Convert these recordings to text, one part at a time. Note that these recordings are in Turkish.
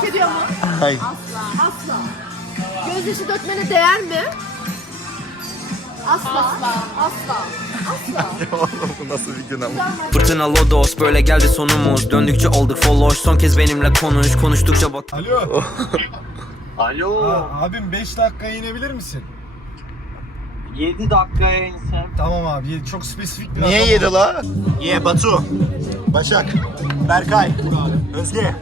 hak ediyor mu? Hayır. Asla. Asla. Gözyaşı dökmene değer mi? Asla. Asla. Asla. Asla. Oğlum bu nasıl bir gün ama. Fırtına lodos böyle geldi sonumuz Döndükçe olduk folloş son kez benimle konuş Konuştukça bak Alo. Alo. Ha, abim 5 dakikaya inebilir misin? 7 dakikaya insem. Tamam abi. Çok spesifik bir Niye rakam yedi la? Ye Batu. Başak. Berkay. Özge.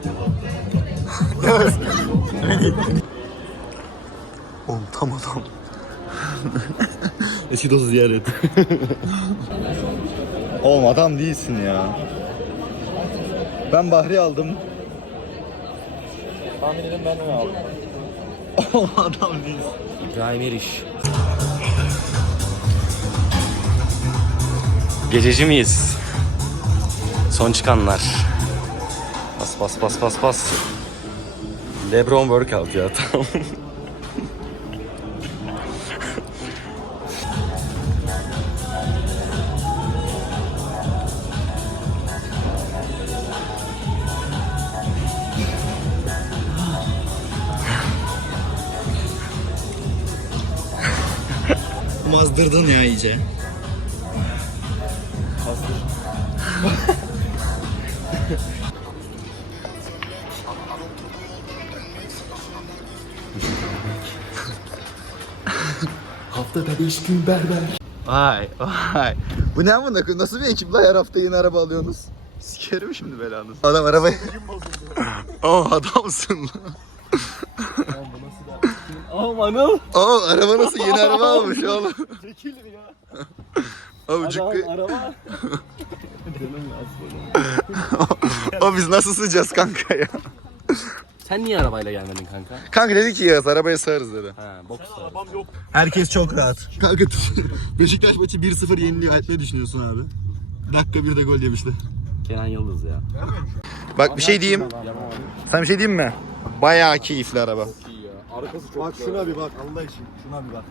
Oğlum tam adam. Eski dostu ziyaret. Oğlum adam değilsin ya. Ben Bahri aldım. Tahmin edin ben ne aldım? Oğlum adam değilsin. İbrahim Eriş Gececi miyiz? Son çıkanlar. Bas bas bas bas bas. Lebron workout ya tamam. Mazdırdın ya iyice. Vay vay. Bu ne amına koyayım? Nasıl bir ekip la her hafta yeni araba alıyorsunuz? Sikerim şimdi belanızı. Adam arabayı... oh adamsın lan. Oğlum Anıl. Oğlum araba nasıl yeni araba almış oğlum. Çekil ya. Oğlum cıkkı... araba. O biz nasıl sığacağız kanka ya? Sen niye arabayla gelmedin kanka? Kanka dedi ki Yağız arabaya sığarız dedi. Ha, boks Herkes çok rahat. Kanka Beşiktaş maçı 1-0 yeniliyor. Ne düşünüyorsun abi? Dakika bir de gol yemişti. Kenan Yıldız ya. Bak bir şey diyeyim. Sana bir şey diyeyim mi? Bayağı keyifli araba. Bak şuna bir bak Allah için. Şuna bir bak.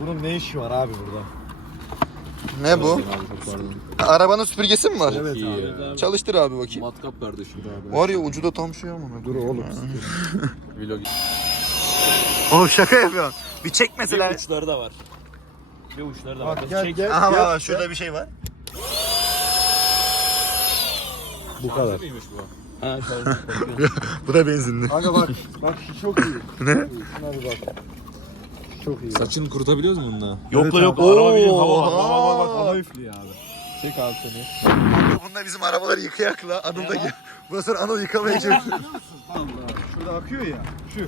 Bunun ne işi var abi burada? Ne bu? Arabanın süpürgesi mi var? Evet abi. Çalıştır abi bakayım. Matkap kardeşim abi. Var ya ucu da tam şey ama. Dur oğlum. Vlog. Oğlum şaka yapıyorsun. Bir çek mesela. uçları da var. Bir uçları da Bak gel gel. Aha gel. bak şurada bir şey var. Bu kadar. Bu da benzinli. Kanka bak. Bak şu çok iyi. Ne? Şuna bir bak. Çok iyi. Saçını kurutabiliyoruz mu bununla? Yok la yok. Araba bir bir hava- hava hava- Bak bak bak hava üflüyor abi. Çek abi seni. Bunlar bizim arabaları yıkayak la. Anıl da gel. Bundan sonra Anıl yıkamayacak. Allah. Şurada akıyor ya. Şu.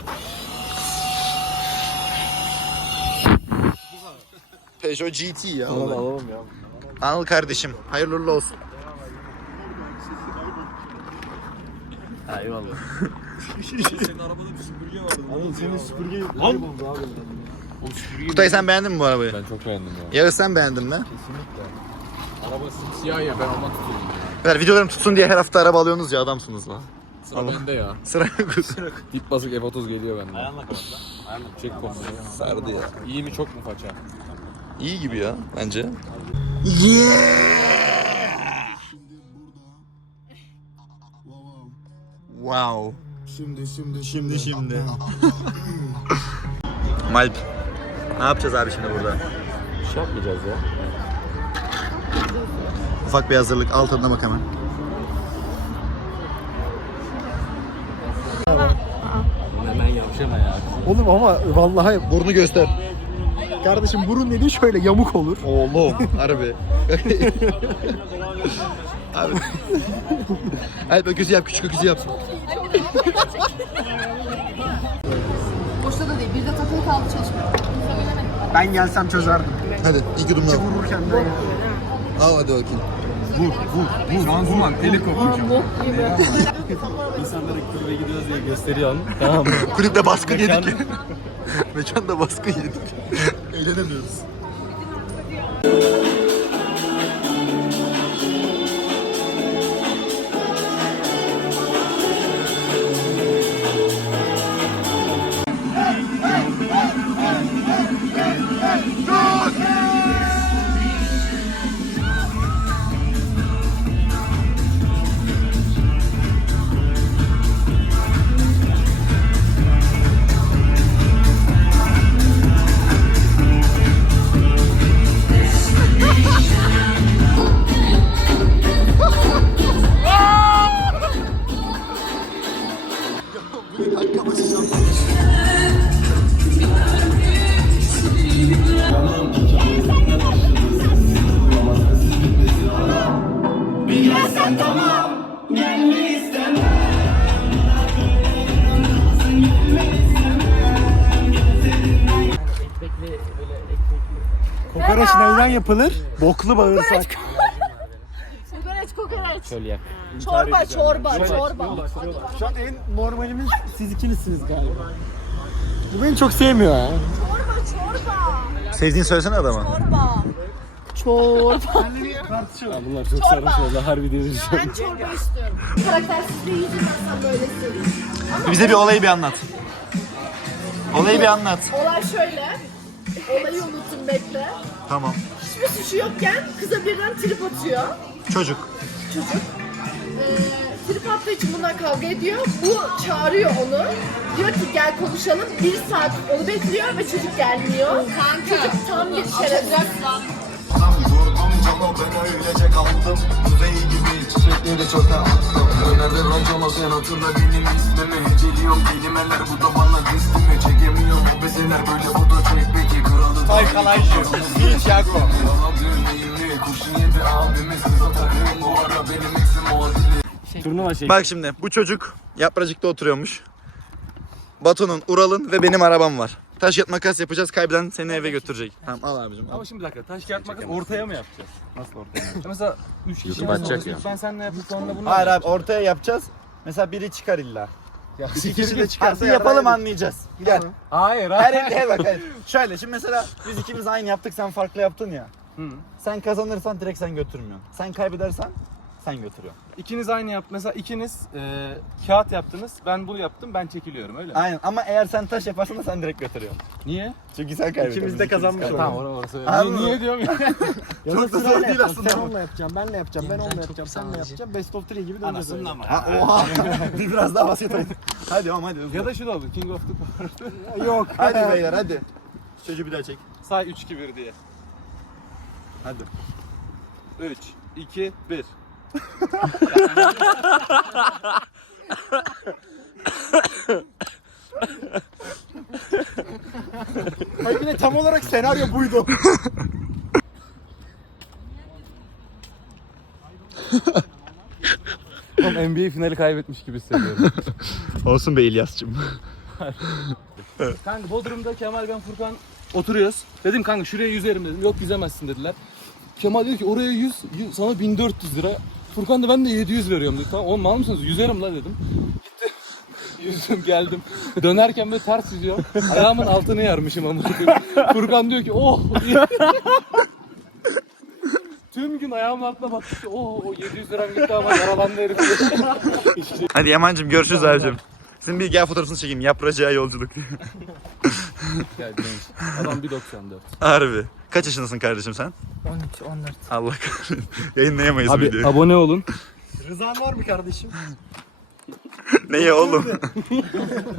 Peugeot GT ya. Alalım alalım ya. Anıl kardeşim hayırlı uğurlu olsun. Eyvallah. Anıl senin süpürgeyi kayboldu abi. Kutay sen beğendin mi bu arabayı? Ben çok beğendim ya. Yağız sen beğendin mi? Araba simsiyah ya ben ondan tutuyorum. Ver videolarım tutsun diye her hafta araba alıyorsunuz ya adamsınız la. Sıra bende ya. Sıra yok. Dip basık F30 geliyor bende. Ayağınla kapat lan. Ayağınla. Çek konusu. Sardı ya. İyi mi çok mu faça? İyi gibi ya bence. Wow. Şimdi şimdi Şimdi şimdi. Malp. Ne yapacağız abi şimdi burada? Bir şey yapmayacağız ya. Ufak bir hazırlık. Al tadına bak hemen. Hemen yavşama ya. Oğlum ama vallahi Burnu göster. kardeşim burun dediği şöyle yamuk olur. Oğlum harbi. abi. Alp öküzü yap, küçük öküzü yap. Boşta da değil. Bir de takılı kaldı çalışmıyor. Ben gelsem çözerdim. Hadi ilk yudumla. Vururken ben Al hadi bakayım. Vur vur vur. Kokuyacağım. Bok gibi. İnsanlara kulübe gidiyoruz diye gösteriyorsun. Tamam mı? Kulüpte baskın yedik. Mekanda baskın yedik. Eğlenemiyoruz. Neyden yapılır? Boklu bağırsak. Kokoreç kokoreç. Şöyle yak. Çorba çorba çorba. Şu an en normalimiz siz ikinizsiniz galiba. Bu beni çok sevmiyor ya. Çorba çorba. Sevdiğini söylesene adama. Çorba. Çorba. Bunlar çok sarmış oldu harbi delireceğim. Ben çorba istiyorum. Karaktersizliği yüzünden böyle söyleyeyim. Bize bir olayı bir anlat. Olayı bir anlat. Olay şöyle. Olayı unuttum bekle. Tamam. Hiçbir suçu yokken kıza birden trip atıyor. Çocuk. çocuk. Ee, trip attığı için bunlar kavga ediyor. Bu çağırıyor onu. Diyor ki gel konuşalım. Bir saat onu bekliyor ve çocuk gelmiyor. Kanka. Çocuk tam bir şerefsiz. Vurdum cama ben öylece kaldım Kuzey gibi çiçekleri çok attım Önerde racona sen hatırla benim ismimi Heceliyorum kelimeler bu da bana disti mi Çekemiyorum o bezeler böyle foto çek peki Kralı da Ay kalaycı. Hiç Yago. Yalan düğmeyi kurşun yedi abimiz Kıza takayım bu ara benim eksim o azili Turnuva şey. Bak şimdi bu çocuk yapracıkta oturuyormuş. Batu'nun, Ural'ın ve benim arabam var. Taş kağıt makas yapacağız. Kaybeden seni eve götürecek. Tamam al abicim. al. Ama şimdi bir dakika taş kağıt makas ortaya mı yapacağız? Nasıl ortaya? Mesela 3 kişi YouTube açacak ya. Ben seninle yapıp sonra bunu Hayır abi ortaya yapacağız. Mesela biri çıkar illa. Ya, İki kişi de çıkarsa çıkarsa yapalım anlayacağız. Gel. Hayır Her hayır. elde bak hayır. Şöyle şimdi mesela biz ikimiz aynı yaptık sen farklı yaptın ya. Hı. Sen kazanırsan direkt sen götürmüyorsun. Sen kaybedersen sen götürüyorsun. İkiniz aynı yap. Mesela ikiniz e, kağıt yaptınız. Ben bunu yaptım. Ben çekiliyorum öyle mi? Aynen ama eğer sen taş yaparsan da sen direkt götürüyorsun. Niye? Çünkü sen kaybediyorsun. İkimiz de kazanmış ikimiz Tamam orası orası. öyle. Anladın Niye, mı? niye diyorum ya? Çok da zor değil aslında. Sen onunla yapacağım, benle yapacağım, ben onunla yapacağım, senle yapacağım. Best of 3 gibi döneceğiz öyle. Ha, oha. Bir biraz daha basit oyun. Hadi oğlum hadi. ya da şu da olur. King of the Power. Yok. Hadi beyler hadi. Çocuğu bir daha çek. Say 3 2 1 diye. Hadi. 3 2 1. Hayır bir de tam olarak senaryo buydu. Oğlum NBA finali kaybetmiş gibi hissediyorum. Olsun be İlyas'cığım. kanka Bodrum'da Kemal ben Furkan oturuyoruz. Dedim kanka şuraya yüzerim dedim. Yok yüzemezsin dediler. Kemal dedi ki oraya yüz, yüz- sana 1400 lira. Furkan da ben de 700 veriyorum dedi. Tamam oğlum mal mısınız? Yüzerim la dedim. Gittim. Yüzdüm geldim. Dönerken böyle ters yüzüyorum. Ayağımın altını yarmışım ama. Furkan diyor ki oh. Tüm gün ayağımın altına baktı oh o 700 liram gitti ama yaralandı herif. Hadi Yaman'cığım görüşürüz abicim. Senin bir gel fotoğrafını çekeyim. Yapracağı yolculuk. Geldi genç. Adam 1.94. Harbi. Kaç yaşındasın kardeşim sen? 13, 14. Allah kahretsin. Yayınlayamayız Abi videoyu. abone olun. Rızan var mı kardeşim? Neye oğlum?